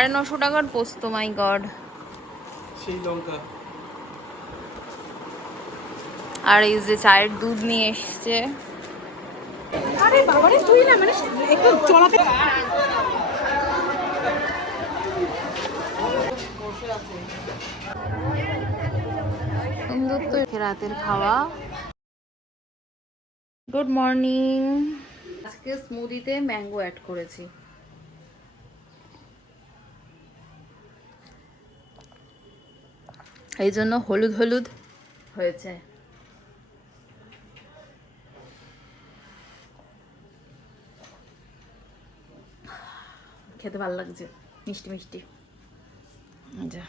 900 টাকার পোস্ত, মাই গড। সেই লঙ্কা। আর এই যে চায়ের দুধ নিয়ে এসছে। আরে বাবারে তুই না মানে একটু চলাতে সুন্দর তো রাতের খাওয়া। Good morning. আজকে স্মুদিতে ম্যাঙ্গো অ্যাড করেছি। এই জন্য হলুদ হলুদ হয়েছে। খেতে ভালো লাগছে, মিষ্টি মিষ্টি। আচ্ছা,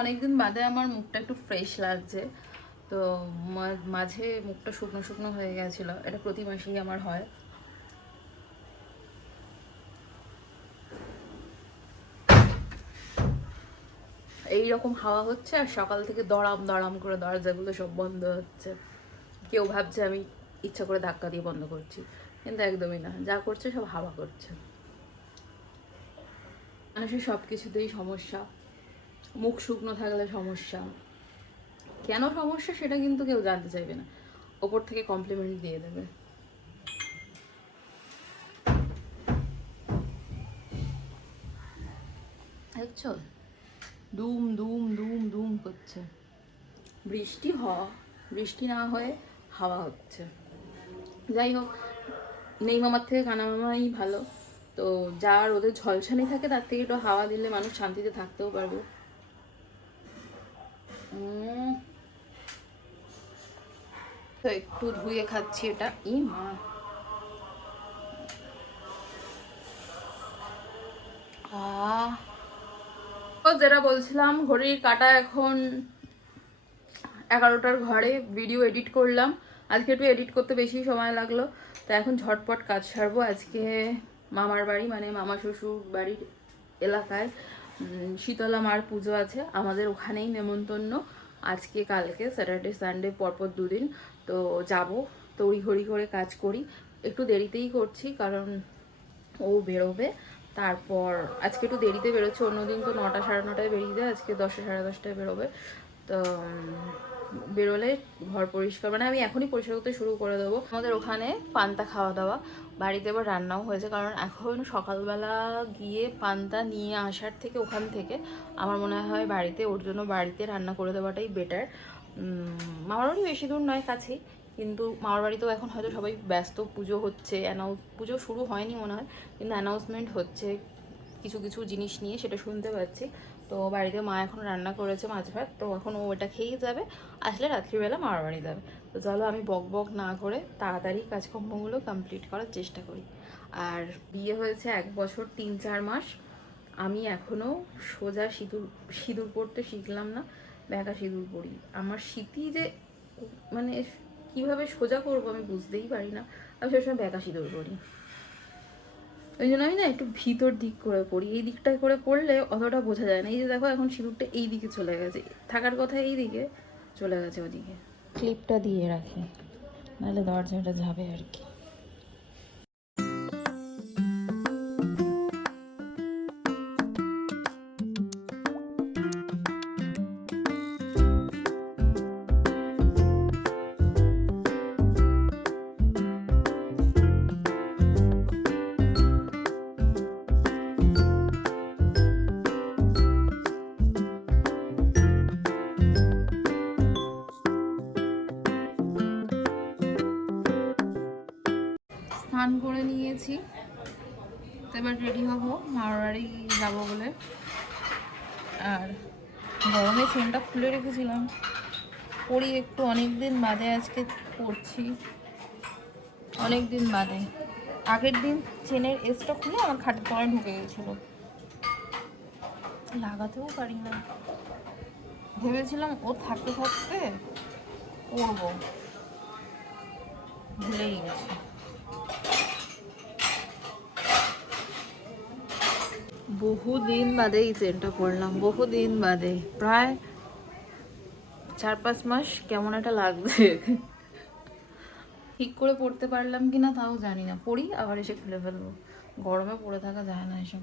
অনেকদিন বাদে আমার মুখটা একটু ফ্রেশ লাগছে। তো মাঝে মুখটা শুকনো শুকনো হয়ে গেছিলো, এটা প্রতি মাসেই আমার হয়। এইরকম হাওয়া হচ্ছে আর সকাল থেকে দড়াম দড়াম করে দরজাগুলো সব বন্ধ হচ্ছে। কেউ ভাবছে আমি ইচ্ছা করে ধাক্কা দিয়ে বন্ধ করছি, কিন্তু একদমই না, যা করছে সব হাওয়া করছে। মানুষের সব কিছুতেই সমস্যা, মুখ শুকনো থাকলে সমস্যা। কেন সমস্যা সেটা কিন্তু কেউ জানতে চাইবে না, ওপর থেকে কমপ্লিমেন্ট দিয়ে দেবে। দেখছো, দুম দুম দুম দুম করছে। বৃষ্টি না হয়ে হাওয়া হচ্ছে। যাই হোক, নেই মামার থেকে কানা মামাই ভালো। তো যার ওদের ঝলসানি থাকে তার থেকে একটু হাওয়া দিলে মানুষ শান্তিতে থাকতেও পারবে। তো একটু ধুয়ে খাচ্ছি এটা। ই মা, যেটা বলছিলাম, ঘড়ির কাঁটা এখন 11টার ঘরে। ভিডিও এডিট করলাম আজকে, একটু এডিট করতে বেশি সময় লাগলো। তো এখন ঝটপট কাজ সারবো। আজকে মামার বাড়ি মানে মামা শ্বশুর বাড়ির এলাকায় শীতলা মার পুজো আছে, আমাদের ওখানেই নেমন্তন্ন। আজকে কালকে স্যাটারডে সানডে পরপর দুদিন। তো যাব, তড়িঘড়ি করে কাজ করি। একটু দেরিতেই করছি কারণ ও বেরোবে। তারপর আজকে একটু দেরিতে বেরোচ্ছে, অন্যদিন তো 9টা সাড়ে 9টায় বেরিয়ে যায়, আজকে 10টা সাড়ে 10টায় বেরোবে। তো বেরোলে ঘর পরিষ্কার, মানে আমি এখনই পরিষ্কার করতে শুরু করে দেবো। আমাদের ওখানে পান্তা খাওয়া দাওয়া, বাড়িতে এবার রান্নাও হয়েছে, কারণ এখন সকালবেলা গিয়ে পান্তা নিয়ে আসার থেকে ওখান থেকে আমার মনে হয় বাড়িতে, ওর জন্য বাড়িতে রান্না করে দেওয়াটাই বেটার। মামার বাড়ি বেশি দূর নয়, কাছেই, কিন্তু মামার বাড়িতেও এখন হয়তো সবাই ব্যস্ত, পুজো হচ্ছে, পুজো শুরু হয়নি মনে হয়, কিন্তু অ্যানাউন্সমেন্ট হচ্ছে কিছু কিছু জিনিস নিয়ে, সেটা শুনতে পাচ্ছি। তো বাড়িতে মা এখন রান্না করেছে মাছ ভাত, তো এখন ও ওটা খেয়েই যাবে, আসলে রাত্রিবেলা মামার বাড়ি যাবে। তো চলো আমি বক বক না করে তাড়াতাড়ি কাজকর্মগুলো কমপ্লিট করার চেষ্টা করি। আর বিয়ে হয়েছে 1 বছর 3-4 মাস, আমি এখনও সোজা সিঁদুর পরতে শিখলাম না, বেঁকা সিঁদুর পরি। আমার স্মৃতি যে মানে কিভাবে সোজা করবো আমি বুঝতেই পারি না, আমি সবসময় বেঁকা সিঁদুর পরি। ওই জন্য আমি না একটু ভিতর দিক করে পড়ি, এই দিকটা করে পড়লে অতটা বোঝা যায় না। এই যে দেখো এখন সিঁদুরটা এই দিকে চলে গেছে, থাকার কথা এই দিকে, চলে গেছে ওদিকে। ক্লিপটা দিয়ে রাখি, নাহলে দরজাটা যাবে আর কি। স্নান করে নিয়েছি, তো এবার রেডি হবো মামার বাড়ি যাবো বলে। আর গরমে চেনটা খুলে রেখেছিলাম, পরি একটু, অনেক দিন বাদে আজকে পরছি, অনেক দিন বাদে। আগের দিন চেনের এসটা খুলে আমার খাটের তলায় ঢুকে গেছিলো, লাগাতেও পারি না। ভেবেছিলাম ও থাকতে থাকতে পরবো, ভুলেই গেছি। বহুদিন বাদে এই চেনটা পরলাম, বহুদিন বাদে, প্রায় 4-5 মাস। কেমন একটা লাগছে, ঠিক করে পড়তে পারলাম কিনা তাও জানি না। পড়ি আবার এসে খুলে ফেলবো, গরমে পরে থাকা যায় না এসব।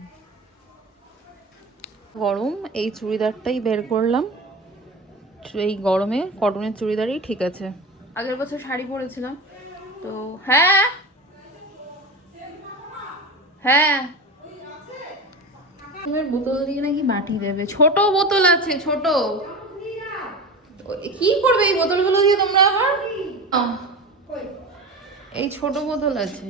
গরম, এই চুড়িদারটাই বের করলাম। এই গরমে কটনের চুড়িদারই ঠিক আছে। আগের বছর শাড়ি পরেছিলাম তো। হ্যাঁ হ্যাঁ, বোতল দিয়ে নাকি বাটি দেবে। ছোট বোতল আছে, ছোট। কি করবে এই বোতলগুলো দিয়ে তোমরা আবার? এই ছোট বোতল আছে,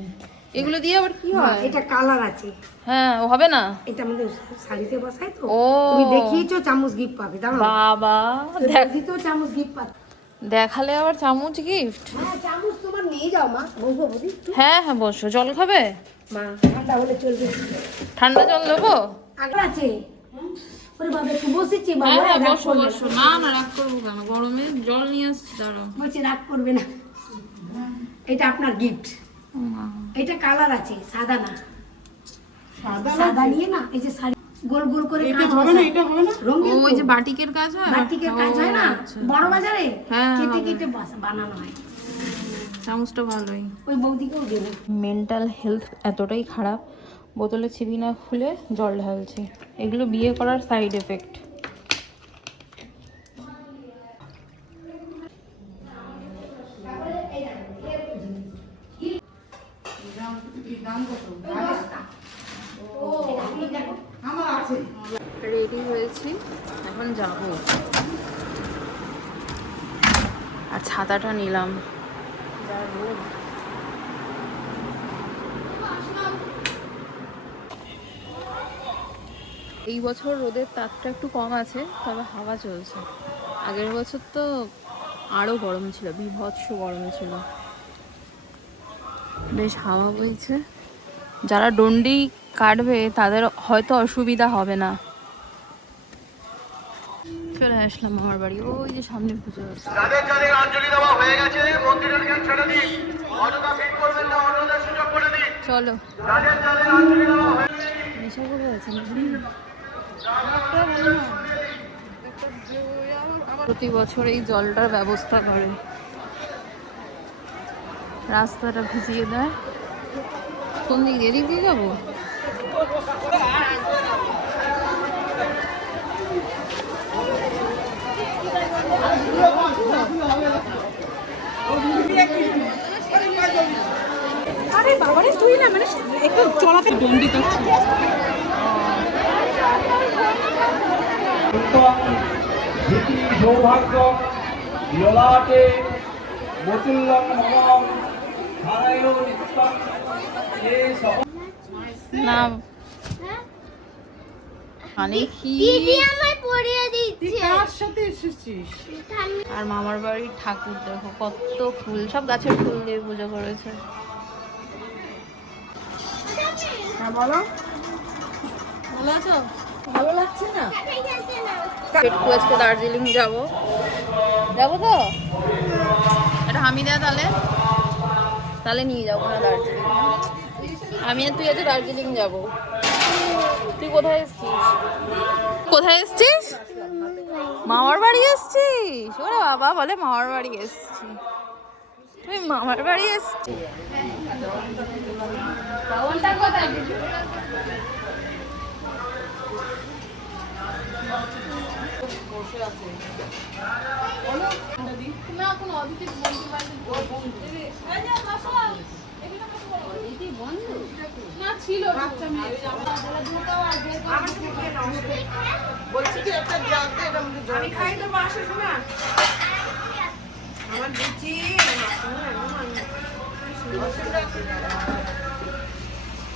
এগুলো দিয়ে আবার কি হয়? এটা কালার আছে। হ্যাঁ, ও হবে না। এটা আমাদের শাড়িতে বসায় তো। ও তুমি দেখিয়েছো চামচ গিফট পাবে, জানো? বাবা, দেখিতো চামচ গিফট পাবে। দেখালে আবার চামচ গিফট? হ্যাঁ, চামচ তোমার নিয়ে যাও মা, বসবো বুঝি। হ্যাঁ হ্যাঁ, বসো। জল খাবে? মা ঠান্ডা হলে চলবে। ঠান্ডা জল দেবো? আগে আছে। ওরে বাবা, একটু বসেছি বাবা। হ্যাঁ হ্যাঁ, রাগ বসো করবে না। বসো। না না, রাগ করবো কেন? গরমে জল নিয়ে আসছি, দাঁড়াও। বলছি রাগ করবে না। এটা আপনার গিফট। এটা কালার আছে, সাদা না। সাদা নিয়ে না, এই যে শাড়ি গোল গোল করে কাজ হবে না, এটা হবে না রঙিন। ওই যে বাটিকের কাজ হয়, বাটিকের কাজ হয় না বড় বাজারে, হ্যাঁ, কেটে কেটে বানানো হয়। চামচটা ভালোই। ওই বৌদিকেও দেবো। মেন্টাল হেলথ এতটাই খারাপ, বোতলে ছিবি না খুলে জল ঢালছি। এগুলো বিয়ে করার সাইড এফেক্ট। রেডি হয়েছি, এখন যাব। আর ছাতাটা নিলাম। যা রোদ। এই বছর রোদের তাপটা একটু কম আছে, তবে হাওয়া চলছে। আগের বছর তো আরো গরম ছিল, বীভৎস গরম ছিল। বেশ হাওয়া বইছে। যারা ডন্ডি কাটবে তাদের হয়তো অসুবিধা হবে না। চলে আসলাম আমার বাড়ি, ওই যে সামনে পুজো আছে। যাদের যাদের অঞ্জলি দেওয়া হয়ে গেছে মন্দিরের গেট ছেড়ে দিন, অযথা ভিড় করবেন না, অন্যদের সুযোগ করে দিন। চলো। যাদের যাদের অঞ্জলি দেওয়া হয়ে নেশা করে আছে প্রতি বছর এই জলটার ব্যবস্থা করে, রাস্তাটা ভিজিয়ে দেয়। কোন দিক দিয়ে? এদিক দিয়ে যাবো? আরে বাবারে, তুই না মানে একটু চলাতে দণ্ডি করছিস। সৌভাগ্য ললাটে মতুল্লং মম ধারায়ো নিত্যং এ সহ। না মানে কি? কার সাথে এসেছিস? আর মামার বাড়ির ঠাকুর দেখো, কত ফুল, সব গাছের ফুল দিয়ে পুজো করেছে। হ্যাঁ বলো। ভালো আছো? ভালো লাগছে না? পেটকু আজকে দার্জিলিং যাবো তো। এটা হামিদা, তাহলে তাহলে নিয়ে যাবো না দার্জিলিং। আমি আর তুই আজ দার্জিলিং যাব। তুই কোথায় এসছিস? কোথায় এসছিস? মামার বাড়ি এসছিস? ওরে বাবা, বলে মামার বাড়ি এসছি। তুই মামার বাড়ি এসছিস? বসে আছে না, কোনো অদিতি না ছিল। বলছি কি একটা জানতে, এটা আমি খাই তো মাসে শোনা। আমার দিচ্ছি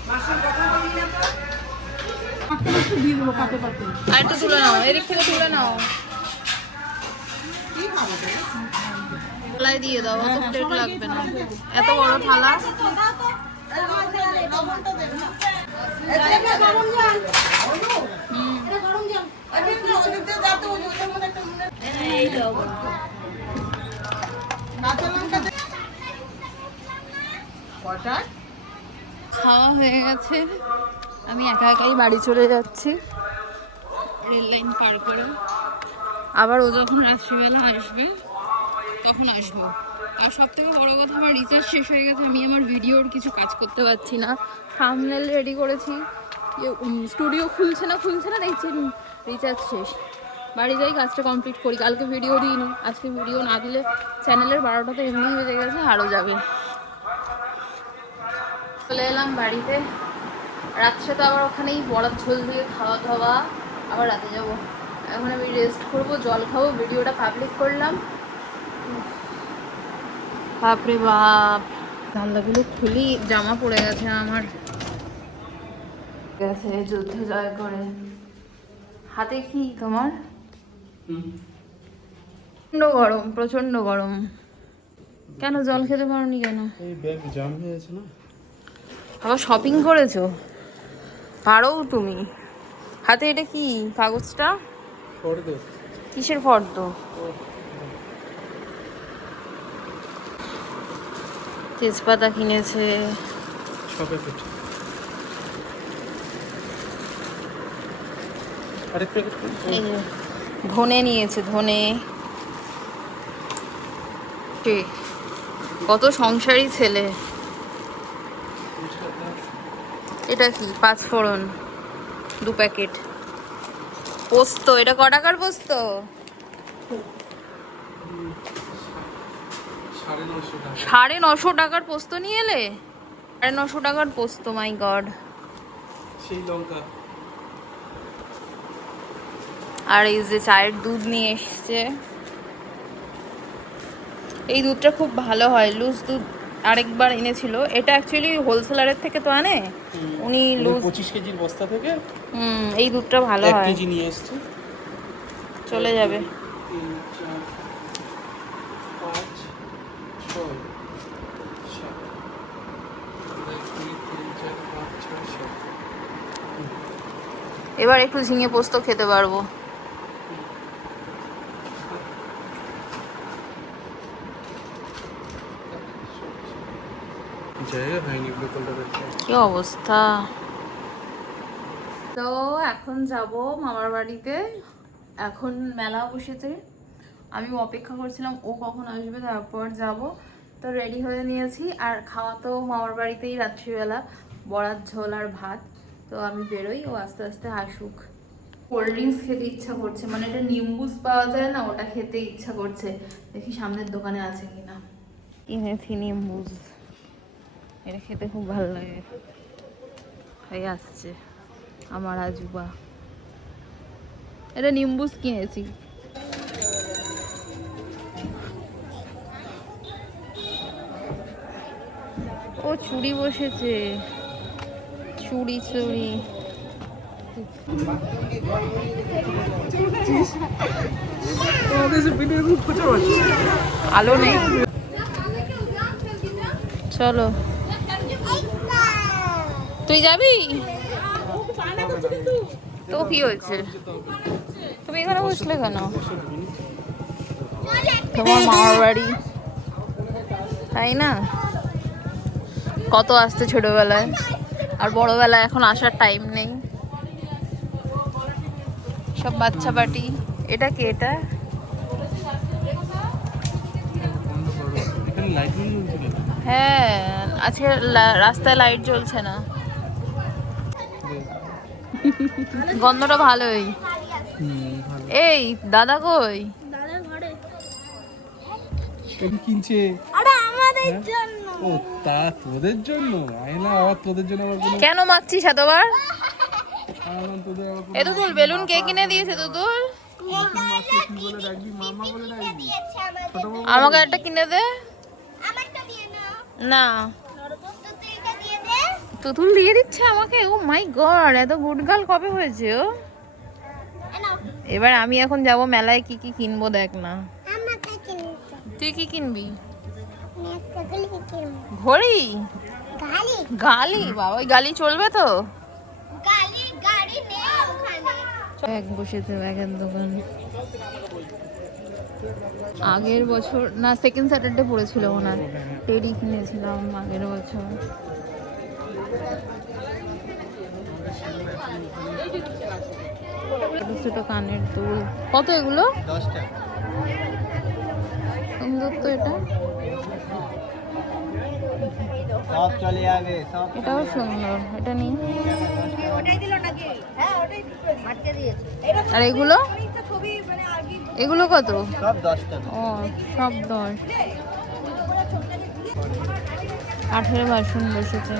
মাসের কথা বলি না তো। একটু দিয়ে দেবো পাতে পাতে। আর একটু তুলে নাও, এদিক থেকে তুলে নাও। কি খাবো? থালায় দিয়ে দাও, অত প্লেট লাগবে না। এত বড় থালা। খাওয়া হয়ে গেছে, আমি একা একাই বাড়ি চলে যাচ্ছি রেল লাইন পার করে। আবার ও যখন রাত্রিবেলা আসবে তখন আসবো, আর সব থেকে বড় কথা আমার রিচার্জ শেষ হয়ে গেছে, আমি আমার ভিডিওর কিছু কাজ করতে পারছি না। থাম্বনেল রেডি করেছি, স্টুডিও খুলছে না দেখছি রিচার্জ শেষ। বাড়ি যাই কাজটা কমপ্লিট করি, কালকে ভিডিও দিইনি, আজকে ভিডিও না দিলে চ্যানেলের 12টা তো এমনি বেজে গেছে, আরও যাবে। চলে এলাম বাড়িতে, রাত্রে তো আবার ওখানেই বড়ার ঝোল দিয়ে খাওয়া দাওয়া, আবার রাতে যাব। এখন আমি রেস্ট করবো, জল খাবো, ভিডিওটা পাবলিক করলাম। বাপরে বাপ, জানলাগুলো খুলি, জামা পড়ে গেছে আমার, গেছে যুদ্ধ জয় করে। হাতে কি তোমার? প্রচন্ড গরম। কেন জল খেতে পারোনি কেন? এই ব্যাগ জাম হয়ে আছে না। আবার শপিং করেছো? পারো তুমি। হাতে এটা কি কাগজটা? ফর্দ। কিসের ফর্দ? তেজপাতা কিনেছে, 6 প্যাকেট। আরেক প্যাকেট। এই যে ধনে নিয়েছে, ধনে। কত সংসারী ছেলে। এটা কি? 5 ফোড়ন 2 প্যাকেট। পোস্ত, এটা ক টাকার পোস্ত? 950 টাকার পোস্ত নিয়ে এলে? 950 টাকার পোস্ত, মাই গড। সেই লঙ্কা। আর এই যে চায়ের দুধ নিয়ে এসছে, এই দুধটা খুব ভালো হয়, লুজ দুধ আরেকবার এনেছিল। এটা অ্যাকচুয়ালি হোলসেলারের থেকে তো আনে, উনি লুজ 25 কেজির বস্তা থেকে এই দুধটা ভালো 1 হয়। কেজি নিয়ে এসেছে। চলে যাবে। 3 4 5 6 7 এবার একটু ঝিঙে পোস্ত খেতে পারবো। জায়গা হয়নি বোতলটা বের। কি অবস্থা। তো এখন যাব মামার বাড়িতে, এখন মেলা বসেছে, আমি অপেক্ষা করছিলাম ও কখন আসবে তারপর যাব। তো রেডি হয়ে নিয়েছি, আর খাওয়া তো মামার বাড়িতেই রাত্রিবেলা, বড়ার ঝোল আর ভাত। তো আমি বেরোই, ও আস্তে আস্তে আসুক। কোল্ড ড্রিঙ্কস খেতে ইচ্ছা করছে, মানে এটা নিম্বুস পাওয়া যায় না, ওটা খেতে ইচ্ছা করছে, দেখি সামনের দোকানে আছে কিনা। কিনেছি নিম্বুস, এটা খেতে খুব ভালো লাগে। হয়ে আসছে আমার আজুবা, এটা নিম্বুস কিনেছি। ও চুড়ি বসেছে, চুড়ি চুড়ি। আলো নেই, চলো। তুই যাবি তো? কি হয়েছে, তুমি এখানে বসলে কেন? তোমার মামার বাড়ি, তাই না? কত আসতে ছোটবেলায়, আর বড়বেলায় এখন আসার টাইম নেই। সব বাচ্চা বাটি। এটা কি? এটা এখানে লাইট জ্বলছিল। হ্যাঁ, আজকে রাস্তায় লাইট জ্বলছে না। গন্ধটা ভালোই। এই দাদা কই? কিনছে আমাদের জন্য। ও তা তোদের জন্য? আয়না আবার তোদের জন্য আবার কোনো কেন মাখছিস এতবার? তোদের আবার কোনো এ তুতুল, বেলুন কে কিনে দিয়েছে তুতুল? মাকে কি বলে ডাকবি? মামা বলে ডাকবি? ছোট মামা আমাকে একটা কিনে দে না। তুতুল দিয়ে দিচ্ছে আমাকে। ও মাই গড, এত গুড গার্ল কবে হয়েছে ও? এবার আমি এখন যাব মেলায়, কি কি কিনবো দেখ না। তুই কি কিনবি? ঘড়ি? গালি? বাবা, ওই গালি চলবে তো? ব্যাগ বসেছে, ব্যাগের দোকান। আগের বছর না, সেকেন্ড স্যাটারডে পড়েছিল ওনার, টেডি কিনেছিলাম আগের বছর। ছোট ছোট কানের দুল, কত এগুলো? 10 টাকা। সুন্দর তো এটা। সব চলে যাবে সব এটাও সুন্দর, এটা নিই। আর এগুলো এগুলো কত? সব 10 টাকা। ও সব 10। কাঠের বাসন বসেছে।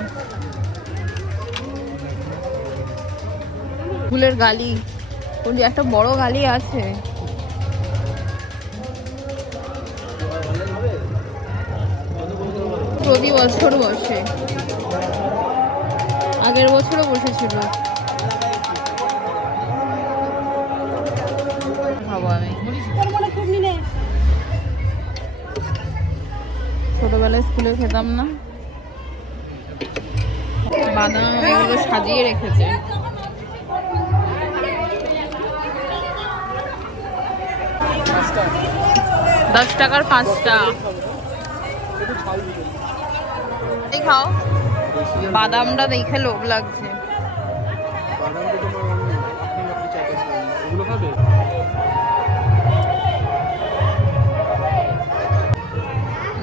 ফুলের গালি, ওই যে একটা বড় গালি আছে। প্রতি বছর বসে, আগের বছরও বসেছিল। খাবো আমি। ছোটবেলায় স্কুলে খেতাম না। বাদাম এগুলো সাজিয়ে রেখেছে। দশ টাকার 5টা। খাও, বাদামটা দেখে লোভ লাগছে।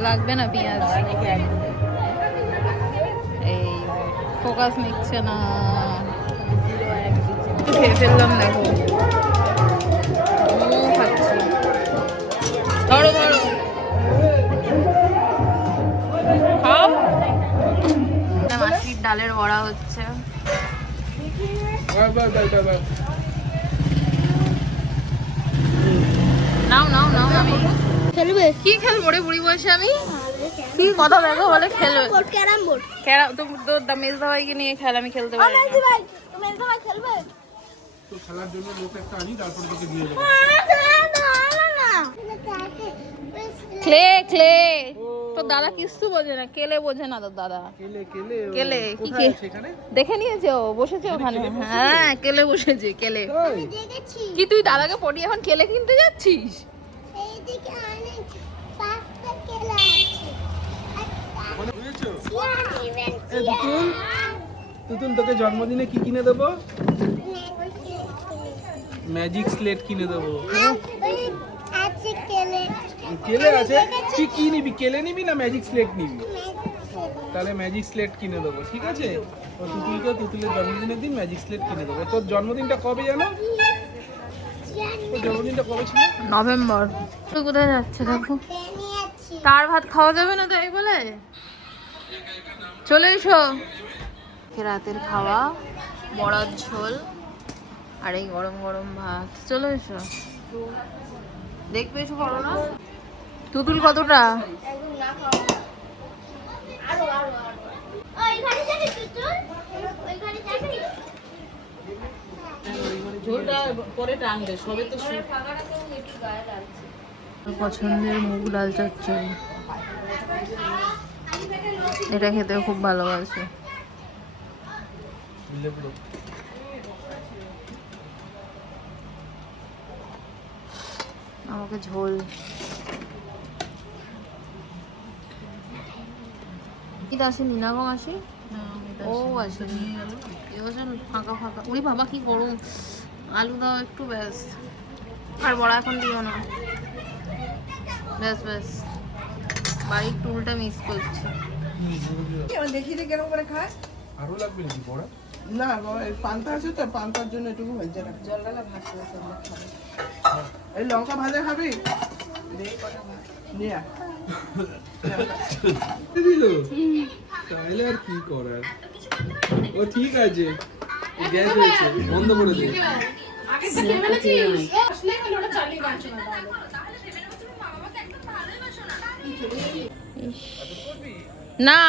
লাগবে না পেঁয়াজ। এই ফোকাস নিচ্ছে না, খেয়ে ফেললাম। দেখো মোমো খাচ্ছি। ধরো ধরো, খাও। মাটির ডালের বড়া হচ্ছে। নাও নাও নাও। আমি খেলবে? কি খেলবো রে বুড়ি বয়সে আমি? কি কথা দেখো বলে খেলবে? Carrom board. তোর মেজ ভাইকে নিয়ে খেল, আমি খেলতে পারি না। ভাই তুমি মেজ ভাই খেলবে? তো খেলার জন্য লোক একটা আনি, তারপর তোকে দিয়ে দেবো। Clay clay. তোর দাদা কিছু বোঝে না, কেলে বোঝে না তোর দাদা। কেলে কেলে কেলে কি কোথায় আছে এখানে? দেখে নিয়েছে, ও বসেছে ওখানে। হ্যাঁ কেলে বসেছে, কেলে। কি তুই দাদাকে পড়ি এখন কেলে কিনতে যাচ্ছিস? এইদিকে অনেক পাঁচটা কেলা আছে। মনে বুঝেছো? এই তুতুল, তুতুল তোকে জন্মদিনে কি কিনে দেবো? ম্যাজিক স্লেট কিনে দেবো। আছে কেলে। কেলে আছে? তুই কি নিবি? কেলে নিবি না ম্যাজিক স্লেট নিবি? তাহলে ম্যাজিক স্লেট কিনে দেবো, ঠিক আছে? ও তুতুলকে তুতুলের জন্মদিনের দিন ম্যাজিক স্লেট কিনে দেবো। তোর জন্মদিনটা কবে জানো? তোর জন্মদিনটা কবে ছিল? নভেম্বর। তুই কোথায় যাচ্ছে দেখো? তার ভাত খাওয়া যাবে না তাই বলে? চলে এসো। রাতের খাওয়া, বড়ার ঝোল আর এই গরম গরম ভাত। চলে এসো। দেখবে এসো, বড় না। তুতুল কতটা? ঝোলটা পরে টানবে, সবে তো পছন্দের মুগ ডাল চচ্চড়ি। এটা খেতে খুব ভালোবাসে। আমাকে ঝোল। ঈদ আসেনি না গো মাসি? ও আসেনি, এবছর ফাঁকা ফাঁকা। উনি বাবা কি গরম। আলু দাও একটু, ব্যাস। আর বড়া এখন দিও না, ব্যাস ব্যাস। বাড়ির টুলটা মিস করছি। দেখি রে কেরম করে খায়। আরো লাগবে নাকি বড়া? না বাবা, এই পান্তা আছে তো, পান্তার জন্য এটুকু হয়েছে না। জল ডালা ভাত করে এই লঙ্কা ভাজা খাবি? নিয়ে আয়। দিল তাহলে আর কি করার। ও ঠিক আছে, গ্যাস হয়েছে, বন্ধ করে দে। না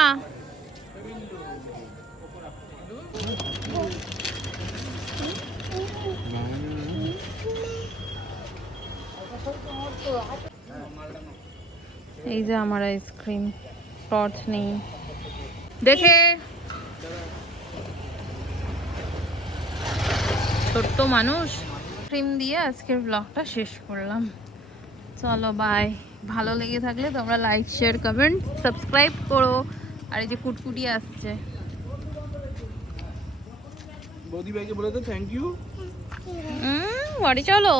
এই যে আমার আইসক্রিম, টর্চ নেই দেখে। ছোট্ট মানুষ। ক্রিম দিয়ে আজকের ব্লগটা শেষ করলাম। চলো বাই। ভালো লেগে থাকলে তোমরা লাইক, শেয়ার, কমেন্ট, সাবস্ক্রাইব করো। আর এই যে কুটকুটি আসছে, বৌদি ভাইকে বলে তো থ্যাংক ইউ। বাড়ি চলো।